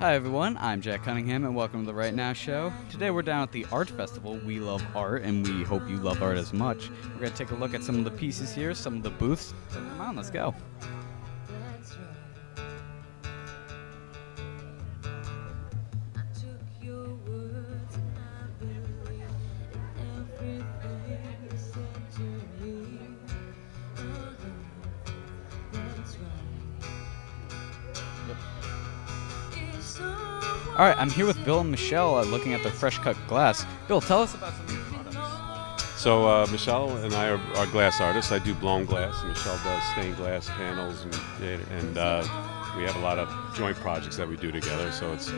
Hi everyone, I'm Jack Cunningham and welcome to the Right Now Show. Today we're down at the art festival. We love art and we hope you love art as much. We're going to take a look at some of the pieces here, some of the booths. So come on, let's go. All right, I'm here with Bill and Michelle looking at the fresh cut glass. Bill, tell us about some of your products. So Michelle and I are glass artists. I do blown glass. Michelle does stained glass panels, and we have a lot of joint projects that we do together. So it's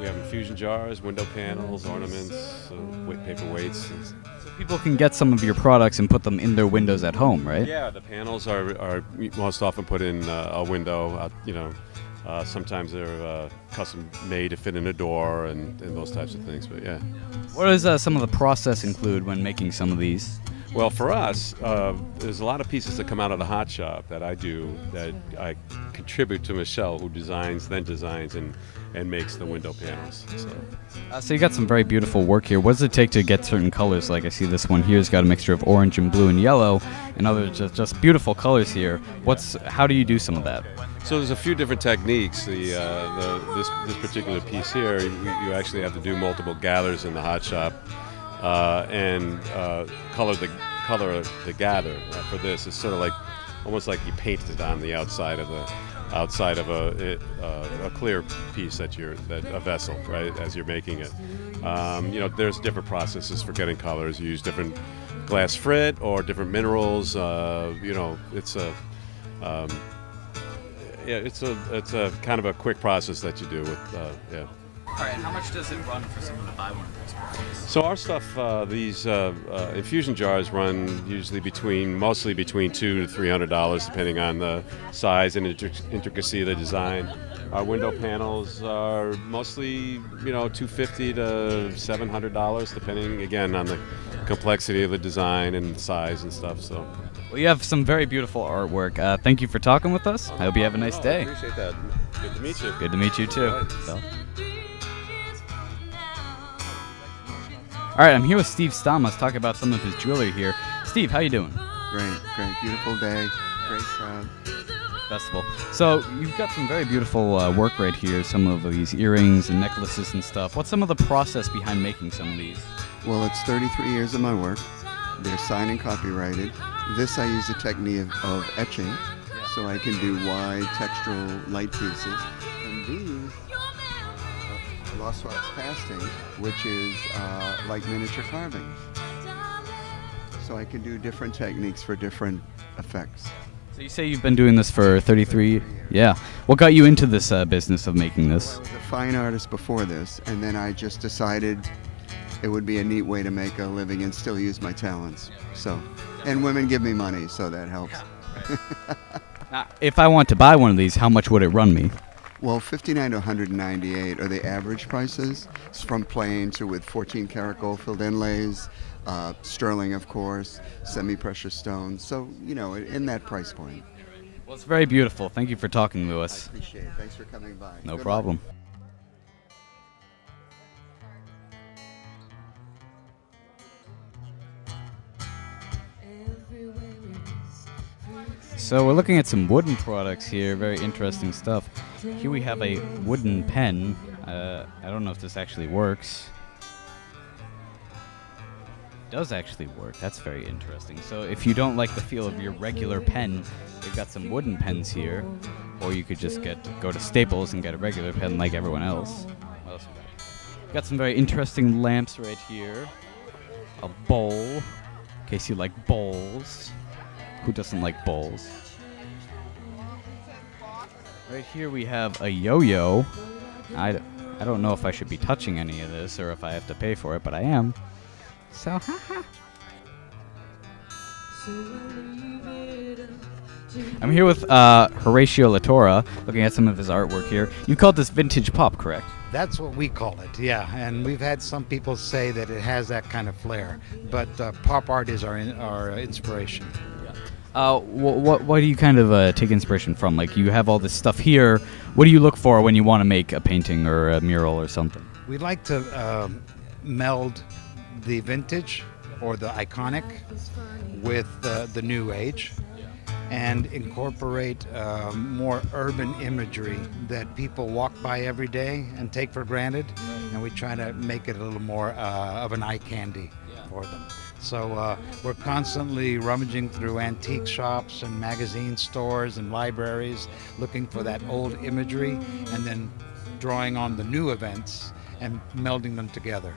we have infusion jars, window panels, ornaments, paperweights. So people can get some of your products and put them in their windows at home, right? Yeah, the panels are most often put in a window. Sometimes they're custom made to fit in a door and those types of things. But yeah. What does some of the process include when making some of these? Well, for us, there's a lot of pieces that come out of the hot shop that I do that I contribute to Michelle, who designs and makes the window panels. So you got some very beautiful work here. What does it take to get certain colors? Like I see this one here's got a mixture of orange and blue and yellow, and others just beautiful colors here. How do you do some of that? So there's a few different techniques. This particular piece here, you actually have to do multiple gathers in the hot shop and color the gather. For this, it's sort of like almost like you painted it on the outside of a clear piece a vessel, right? As you're making it, there's different processes for getting colors. You use different glass frit or different minerals. It's a kind of a quick process that you do with, yeah. All right, and how much does it run for someone to buy one of these products? So our stuff, these infusion jars run usually mostly between $200 to $300, depending on the size and intricacy of the design. Our window panels are mostly, $250 to $700, depending again on the complexity of the design and size and stuff. So. Well, you have some very beautiful artwork. Thank you for talking with us. I hope you have a nice day. I appreciate that. Good to meet you. Good to meet you too. All right. So. All right, I'm here with Steve Stahma. Let's talk about some of his jewelry here. Steve, how you doing? Great. Beautiful day. Great crowd. Festival. So you've got some very beautiful work right here. Some of these earrings and necklaces and stuff. What's some of the process behind making some of these? Well, it's 33 years of my work. They're signed and copyrighted. This I use a technique of etching, so I can do wide textural light pieces. And these lost wax casting, which is like miniature carvings. So I can do different techniques for different effects. So you say you've been doing this for 33 years? Yeah. What got you into this business of making this? Well, I was a fine artist before this, and then I just decided it would be a neat way to make a living and still use my talents. So, and women give me money, so that helps. Now, if I want to buy one of these, how much would it run me? Well, $59 to $198 are the average prices. It's from plain to with 14 karat gold filled inlays, sterling, of course, semi-precious stones. So, in that price point. Well, it's very beautiful. Thank you for talking to us. I appreciate it. Thanks for coming by. No Good problem. luck. So we're looking at some wooden products here, very interesting stuff. Here we have a wooden pen. I don't know if this actually works. It does actually work. That's very interesting. So if you don't like the feel of your regular pen, they've got some wooden pens here. Or you could just go to Staples and get a regular pen like everyone else. What else we got? Got some very interesting lamps right here. A bowl, in case you like bowls. Who doesn't like bowls? Right here we have a yo-yo. I don't know if I should be touching any of this or if I have to pay for it, but I am. So, haha. I'm here with Horacio Latura, looking at some of his artwork here. You called this vintage pop, correct? That's what we call it, yeah. And we've had some people say that it has that kind of flair, but pop art is our inspiration. What do you kind of take inspiration from? Like, you have all this stuff here. What do you look for when you want to make a painting or a mural or something? We like to meld the vintage or the iconic with the new age and incorporate more urban imagery that people walk by every day and take for granted, and we try to make it a little more of an eye candy for them. So we're constantly rummaging through antique shops and magazine stores and libraries looking for that old imagery and then drawing on the new events and melding them together.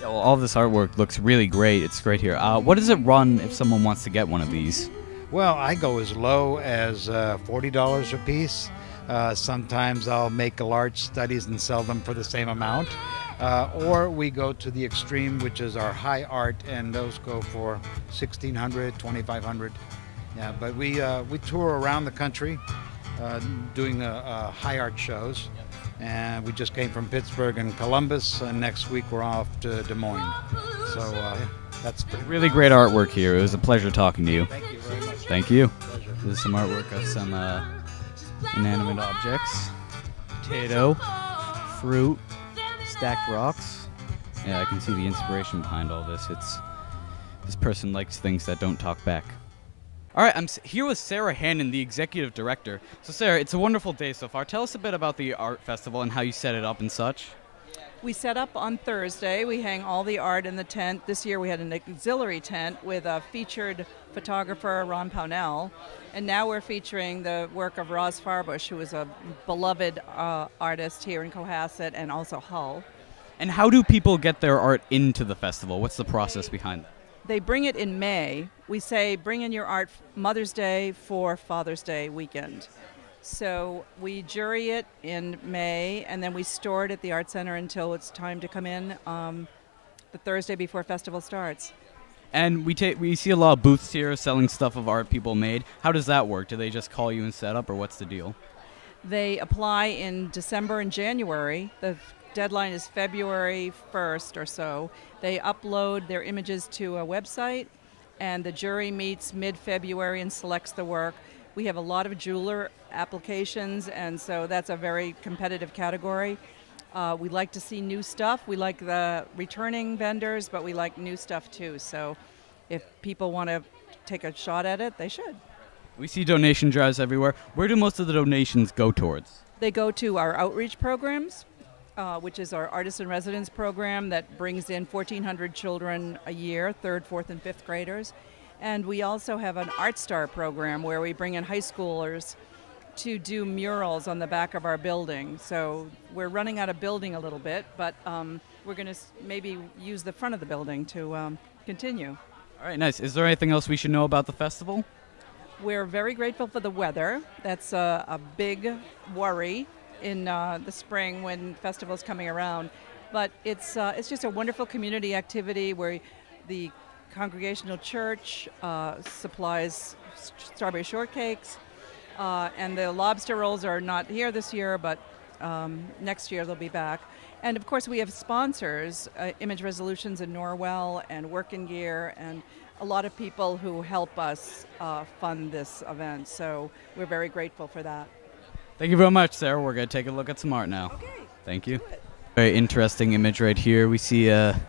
Yeah, well, all this artwork looks really great. It's great here. What does it run if someone wants to get one of these? Well, I go as low as $40 a piece. Sometimes I'll make large studies and sell them for the same amount. Or we go to the extreme, which is our high art, and those go for $1,600, $2,500. Yeah, but we tour around the country doing high art shows. And we just came from Pittsburgh and Columbus, and next week we're off to Des Moines. So that's pretty Really great artwork here. It was a pleasure talking to you. Thank you very much. Thank you. Pleasure. This is some artwork of some inanimate objects. Potato, fruit, stacked rocks. Yeah, I can see the inspiration behind all this. This person likes things that don't talk back. All right, I'm here with Sarah Hannon, the executive director. So Sarah, it's a wonderful day so far. Tell us a bit about the art festival and how you set it up and such. We set up on Thursday. We hang all the art in the tent. This year we had an auxiliary tent with a featured photographer, Ron Pownell. And now we're featuring the work of Roz Farbush, who is a beloved artist here in Cohasset and also Hull. And how do people get their art into the festival? What's the process behind that? They bring it in May. We say bring in your art Mother's Day for Father's Day weekend. So we jury it in May, and then we store it at the Art Center until it's time to come in the Thursday before festival starts. And we see a lot of booths here selling stuff of art people made. How does that work? Do they just call you and set up, or what's the deal? They apply in December and January. The deadline is February 1st or so. They upload their images to a website, and the jury meets mid-February and selects the work. We have a lot of jeweler applications, and so that's a very competitive category. We like to see new stuff. We like the returning vendors, but we like new stuff too. So if people want to take a shot at it, they should. We see donation drives everywhere. Where do most of the donations go towards? They go to our outreach programs, which is our Artist in Residence program that brings in 1,400 children a year, 3rd, 4th, and 5th graders. And we also have an Art Star program where we bring in high schoolers to do murals on the back of our building. So we're running out of building a little bit, but we're going to maybe use the front of the building to continue. All right, nice. Is there anything else we should know about the festival? We're very grateful for the weather. That's a big worry in the spring when festivals coming around. But it's just a wonderful community activity where the Congregational Church supplies strawberry shortcakes, and the lobster rolls are not here this year, but next year they'll be back. And of course we have sponsors, Image Resolutions in Norwell and Working Gear, and a lot of people who help us fund this event. So we're very grateful for that. Thank you very much, Sarah. We're going to take a look at some art now. Okay. Thank you. Very interesting image right here. We see a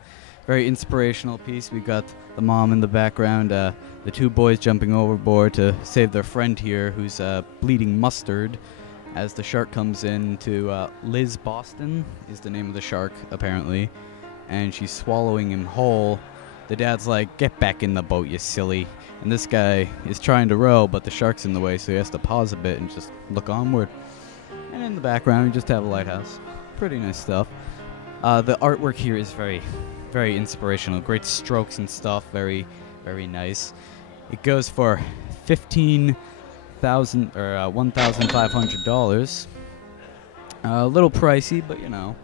very inspirational piece. We've got the mom in the background, the 2 boys jumping overboard to save their friend here who's bleeding mustard as the shark comes in to Liz Boston is the name of the shark, apparently, and she's swallowing him whole. The dad's like, "Get back in the boat, you silly." And this guy is trying to row, but the shark's in the way, so he has to pause a bit and just look onward. And in the background, we just have a lighthouse. Pretty nice stuff. The artwork here is very, very inspirational. Great strokes and stuff. Very, very nice. It goes for $15,000 or $1,500. A little pricey, but you know,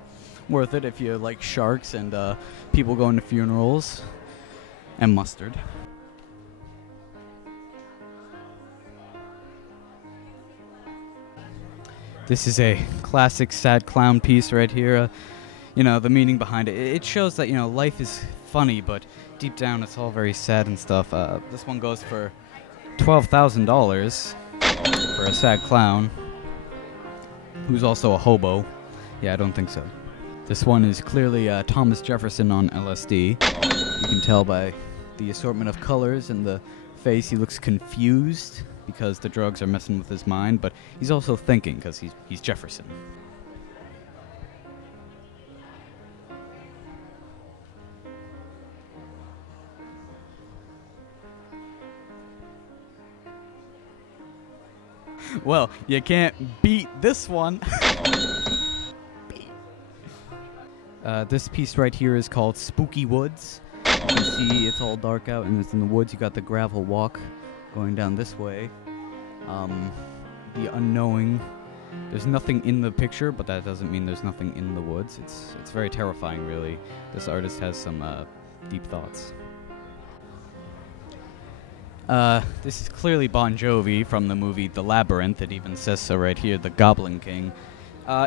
worth it if you like sharks and people going to funerals and mustard. This is a classic sad clown piece right here. You know, the meaning behind it. It shows that, you know, life is funny, but deep down it's all very sad and stuff. This one goes for $12,000 for a sad clown who's also a hobo. Yeah, I don't think so. This one is clearly Thomas Jefferson on LSD. You can tell by the assortment of colors and the face. He looks confused because the drugs are messing with his mind, but he's also thinking because he's Jefferson. Well, you can't beat this one. This piece right here is called Spooky Woods. You can see it's all dark out and it's in the woods. You got the gravel walk going down this way. The unknowing. There's nothing in the picture, but that doesn't mean there's nothing in the woods. It's very terrifying, really. This artist has some deep thoughts. This is clearly Bon Jovi from the movie The Labyrinth. It even says so right here, The Goblin King.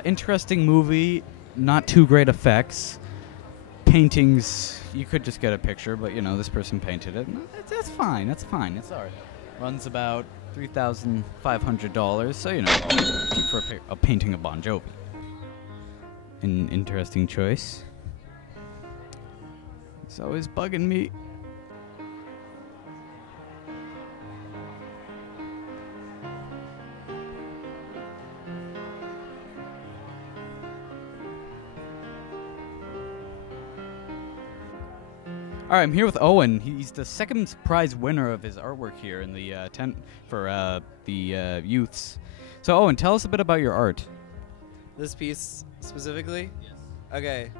Interesting movie, not too great effects. Paintings, you could just get a picture, but you know, this person painted it. That's fine, it's art. Runs about $3,500, so you know, cheap for a painting of Bon Jovi. An interesting choice. It's always bugging me. All right, I'm here with Owen. He's the second prize winner of his artwork here in the tent for the youths. So, Owen, tell us a bit about your art. This piece specifically? Yes. Okay.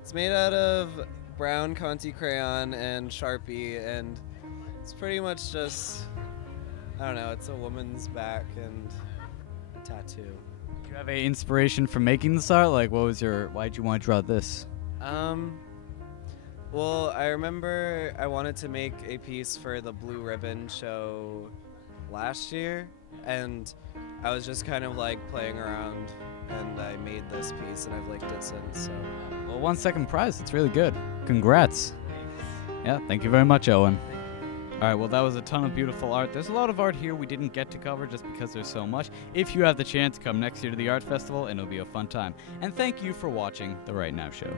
It's made out of brown Conti crayon and Sharpie, and it's pretty much just, I don't know, it's a woman's back and a tattoo. Do you have any inspiration for making this art? Like, why'd you want to draw this? Well, I remember I wanted to make a piece for the Blue Ribbon show last year, and I was just kind of like playing around, and I made this piece, and I've liked it since. So. Well, 1 second prize. It's really good. Congrats. Yeah, thank you very much, Owen. All right, well, that was a ton of beautiful art. There's a lot of art here we didn't get to cover just because there's so much. If you have the chance, come next year to the art festival, and it'll be a fun time. And thank you for watching The Right Now Show.